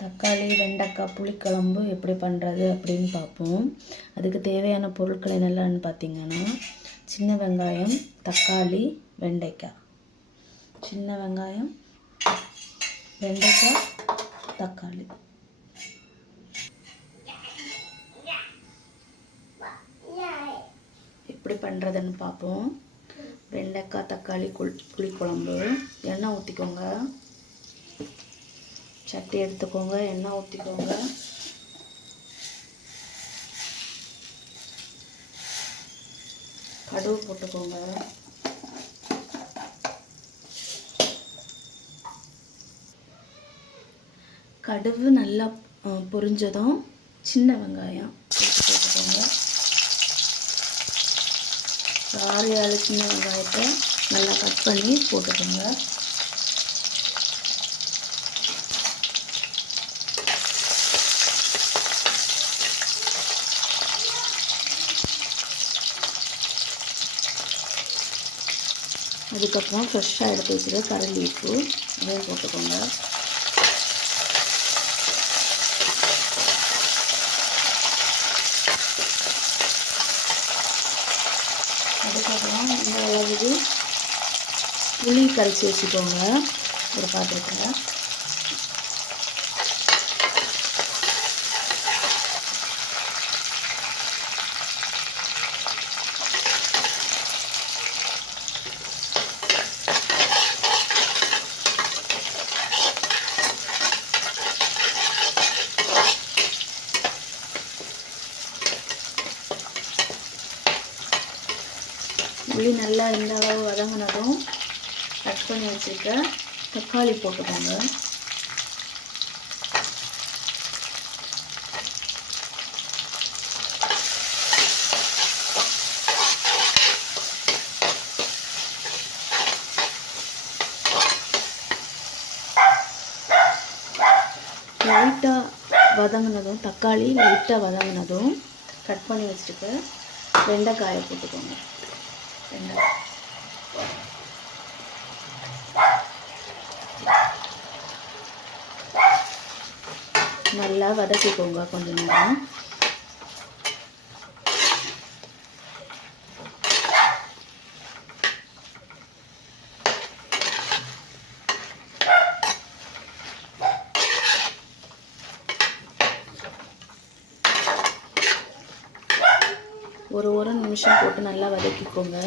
தக்காளி வெண்டைக்காய் புளிக்குழம்பு எப்படி பண்ணுறது அப்படின்னு பார்ப்போம். அதுக்கு தேவையான பொருட்கள் என்னெல்லாம்னு பார்த்தீங்கன்னா சின்ன வெங்காயம் தக்காளி வெண்டைக்காய். சின்ன வெங்காயம் வெண்டைக்காய் தக்காளி. எப்படி பண்ணுறதுன்னு பார்ப்போம். வெண்டைக்காய் தக்காளி குள் புளிக்குழம்பு. எண்ணெய் ஊற்றிக்கோங்க சட்டி எடுத்துக்கோங்க எண்ணெய் ஊற்றிக்கோங்க கடுகு போட்டுக்கோங்க. கடுகு நல்லா பொரிஞ்சதும் சின்ன வெங்காயம் போட்டுக்கோங்க. ஆறு ஏழு சின்ன வெங்காயத்தை நல்லா கட் பண்ணி போட்டுக்கோங்க. அதுக்கப்புறம் ஃப்ரெஷ்ஷாக எடுத்து வச்சுருக்க கரை லீஃபு அதையும் போட்டுக்கோங்க. அதுக்கப்புறம் இந்த அளவுக்கு புளி கரைச்சி வச்சுக்கோங்க. ஒரு பாத்திரத்தில். புளி நல்லா இந்த அளவு வதங்கினதும் கட் பண்ணி வச்சுருக்க தக்காளி போட்டுக்கோங்க. லைட்டாக வதங்கினதும் தக்காளி லைட்டாக வதங்கினதும் கட் பண்ணி வச்சுருக்க வெண்டைக்காயை போட்டுக்கோங்க. நல்லா வதக்கிக்கோங்க கொஞ்ச நேரம் ஒரு ஒரு நிமிஷம் போட்டு நல்லா வதக்கிக்கோங்க.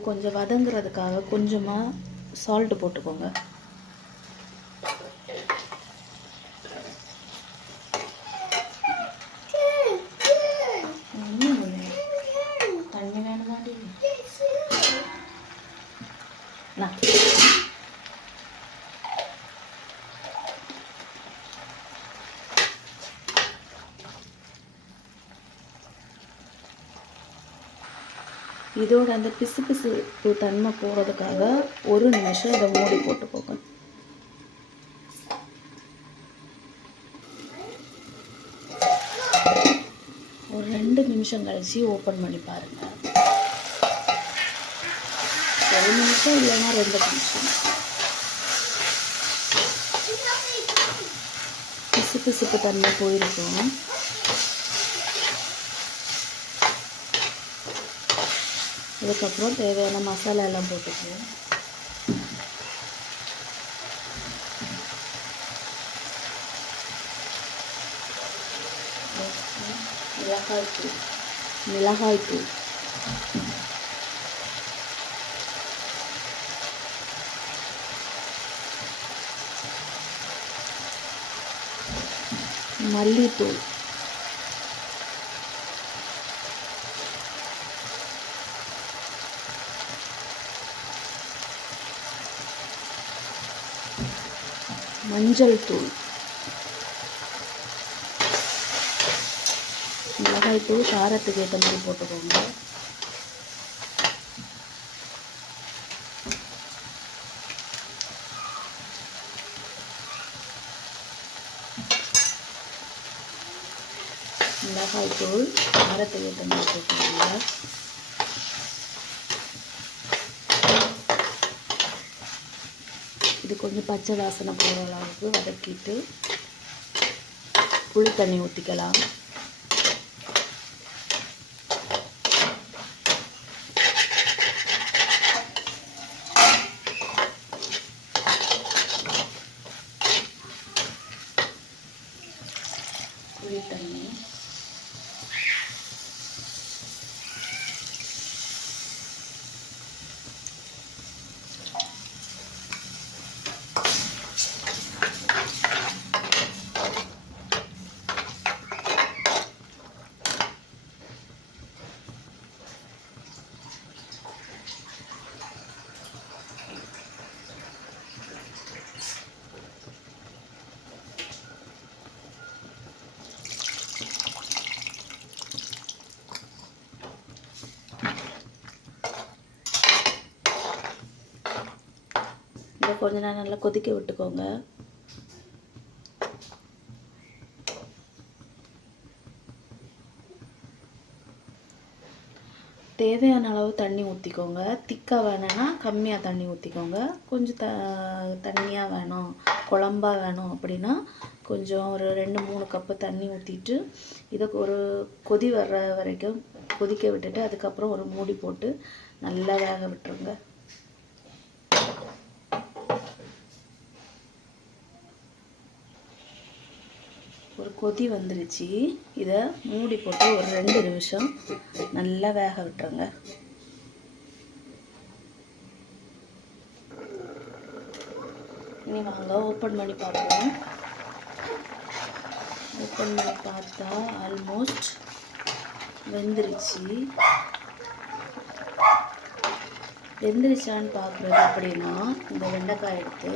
கொஞ்சம் வதங்குறதுக்காக கொஞ்சமாக சால்ட்டு போட்டுக்கோங்க. இதோட அந்த பிசு பிசு தன்மை போகிறதுக்காக ஒரு நிமிஷம் அதை மூடி போட்டுக்கோங்க. ஒரு ரெண்டு நிமிஷம் கழிச்சு ஓப்பன் பண்ணி பாருங்க. ஒரு நிமிஷம் இல்லைன்னா ரெண்டு நிமிஷம். பிசு பிசுப்பு தன்மை போயிருக்கும். அதுக்கப்புறம் தேவையான மசாலா எல்லாம் போட்டுக்குவோம் மிளகாய் தூள் மிளகாய் தூள் மல்லித்தூள் மஞ்சள் தூள். மிளகாய் தூள் காரத்துக்கு ஏற்ற மாதிரி போட்டுக்கோங்க. மிளகாய் தூள் காரத்துக்கு ஏற்ற மாதிரி போட்டுக்கோங்க. கொஞ்சம் பச்சை வாசனை போகிற அளவுக்கு வதக்கிட்டு புளி தண்ணி ஊற்றிக்கலாம் புளி தண்ணி இதை கொஞ்ச நேரம் நல்லா கொதிக்க விட்டுக்கோங்க. தேவையான அளவு தண்ணி ஊற்றிக்கோங்க திக்காக வேணும்னா கம்மியாக தண்ணி ஊற்றிக்கோங்க கொஞ்சம் த தண்ணியாக வேணும். குழம்பா வேணும் அப்படின்னா கொஞ்சம் ஒரு ரெண்டு மூணு கப்பு தண்ணி ஊற்றிட்டு இதை ஒரு கொதி வர்ற வரைக்கும் கொதிக்க விட்டுட்டு அதுக்கப்புறம் ஒரு மூடி போட்டு நல்லா வேக விட்டுருங்க. ஒரு கொதி வந்துருச்சு. இதை மூடி போட்டு ஒரு ரெண்டு நிமிஷம் நல்லா வேக விட்டுருங்க. இனி வாங்க ஓப்பன் பண்ணி பார்ப்போம். ஓப்பன் பண்ணி பார்த்தா ஆல்மோஸ்ட் வெந்துருச்சு. வெந்துருச்சான்னு பார்க்குறது அப்படின்னா இந்த வெண்டைக்காய் எடுத்து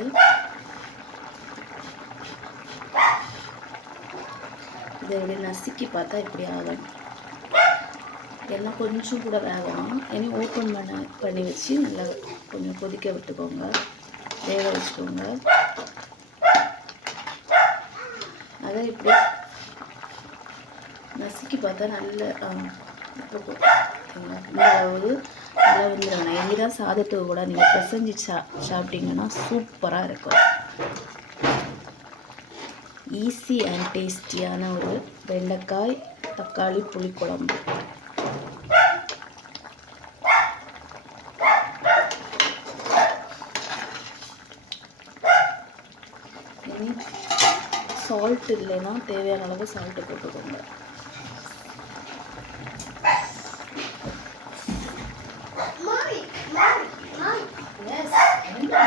இதை இப்படி நசுக்கி பார்த்தா இப்படி ஆகும். எல்லாம் கொஞ்சம் கூட வேகணும் இனி ஓப்பன் பண்ண பண்ணி வச்சு நல்லா கொஞ்சம் கொதிக்க விட்டுக்கோங்க. வேக வச்சுக்கோங்க. அதை இப்படி நசுக்கி பார்த்தா நல்ல ஆ, இந்த அளவு நல்லா வந்துடணும் இனி தான் சாதத்துக்கு கூட நீங்கள் பிசைஞ்சு சா சாப்பிட்டீங்கன்னா சூப்பராக இருக்கும். ஈஸி அண்ட் டேஸ்டியான ஒரு வெண்டைக்காய் தக்காளி புளிக்குழம்பு. இனி சால்ட் இல்லைன்னா தேவையான அளவு சால்ட்டு போட்டுக்கோங்க.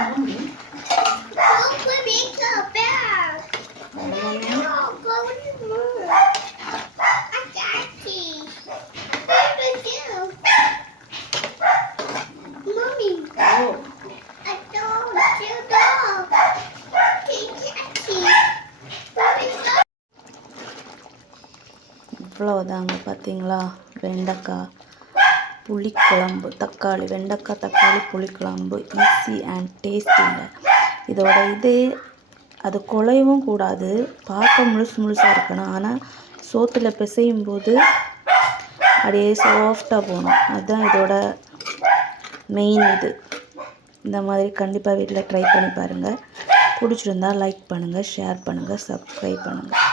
Mommy, அவ்வளோதாங்க பார்த்தீங்களா வெண்டைக்காய் புளிக்குழம்பு தக்காளி வெண்டைக்காய் தக்காளி புளிக்குழம்பு ஈஸி அண்ட் டேஸ்டிங்க இதோட இது அது குழையவும் கூடாது. பார்க்க முழுசு முழுசாக இருக்கணும். ஆனால் சோத்தில் பிசையும் போது அப்படியே சாஃப்டாக போகணும். அதுதான் இதோட மெயின் இது. இந்த மாதிரி கண்டிப்பாக வீட்டில் ட்ரை பண்ணி பாருங்கள் பிடிச்சிருந்தா லைக் பண்ணுங்கள் ஷேர் பண்ணுங்கள் சப்ஸ்கிரைப் பண்ணுங்கள்